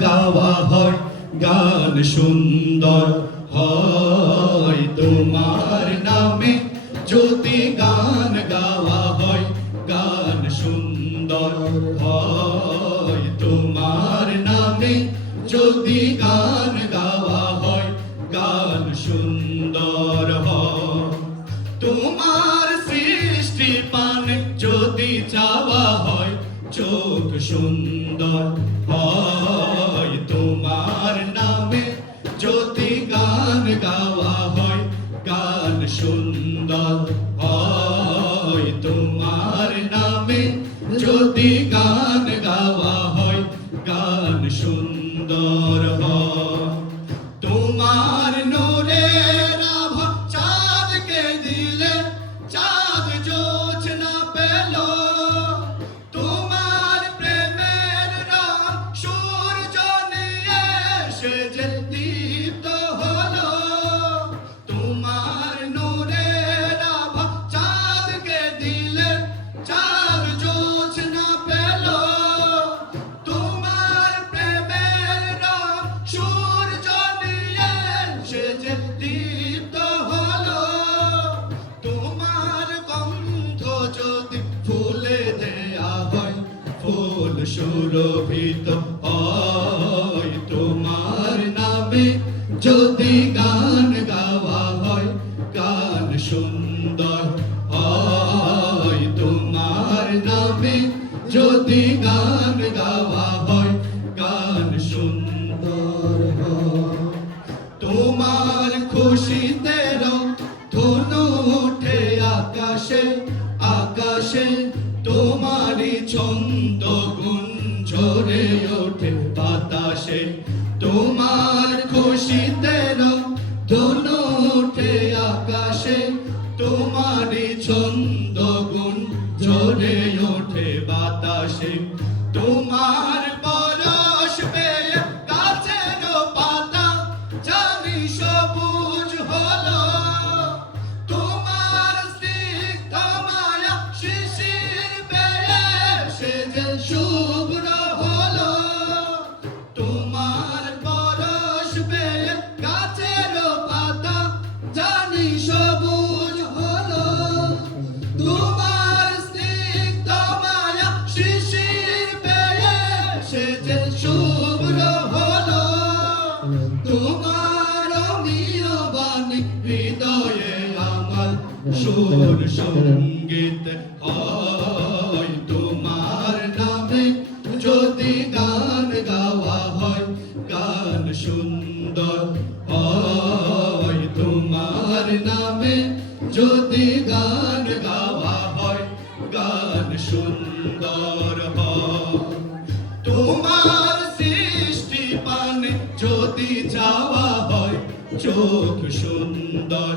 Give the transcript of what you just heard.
গাওয়া হয় গান সুন্দর হয় তোমার নামে যদি গান গাওয়া হয় গান সুন্দর হয় তোমার নামে যদি গান গাওয়া হয় গান সুন্দর হয় তোমার সৃষ্টি পানে যদি চাওয়া হয় চোখ সুন্দর হয় তোমার নামে যদি গান গাওয়া হয় গান সুন্দর হয় তোমার নামে যদি গান গাওয়া হয় গান সুন্দর হয় তোমার নূরের আভা চাঁদকে দিলে চাঁদ জোছনা পেল তোমার প্রেমের রং সূর্য নিয়ে সে যে দীপ্ত হলো তোমার নূরের আভা চাঁদকে দিলে চাঁদ জোছনা পেল তোমার প্রেমের রং সূর্য নিয়ে সে যে দীপ্ত হলো তোমার গন্ধ যদি ফুলে দেয়া হয় ফুল সুরভিত হয় তোমার নামে যদি গান গাওয়া হয় গান সুন্দর হয় তোমার নামে যদি গান গাওয়া হয় গান সুন্দর হয় তোমার খুশিতে ধনু ওঠে আকাশে আকাশে তোমারই ছন্দ গুঞ্জরে ওঠে বাতাসে তোমার খুশিতে ধনু ওঠে আকাশে তোমারই ছন্দ গুঞ্জরে ওঠে বাতাসে তোমার পরশ পেয়ে গাছের পাতা জানি সবুজ হলো তোমার স্নিগ্ধ মায়া শিশির পেয়ে সে যে শুভ্র হলো তোমার পরশ পেয়ে গাছের পাতা জানি সবুজ হলো তোমার স্নিগ্ধ মায়া শিশির পেয়ে সে যে শুভ্র হলো তোমার অমীয় বাণী হৃদয়ে আমার সুর সঙ্গীত হয় তোমার নামে যদি গান গাওয়া হয় গান সুন্দর হয় তোমার নামে যদি গান গাওয়া হয় গান সুন্দর হয় তোমার সৃষ্টি পানে যদি চাওয়া হয় চোখ সুন্দর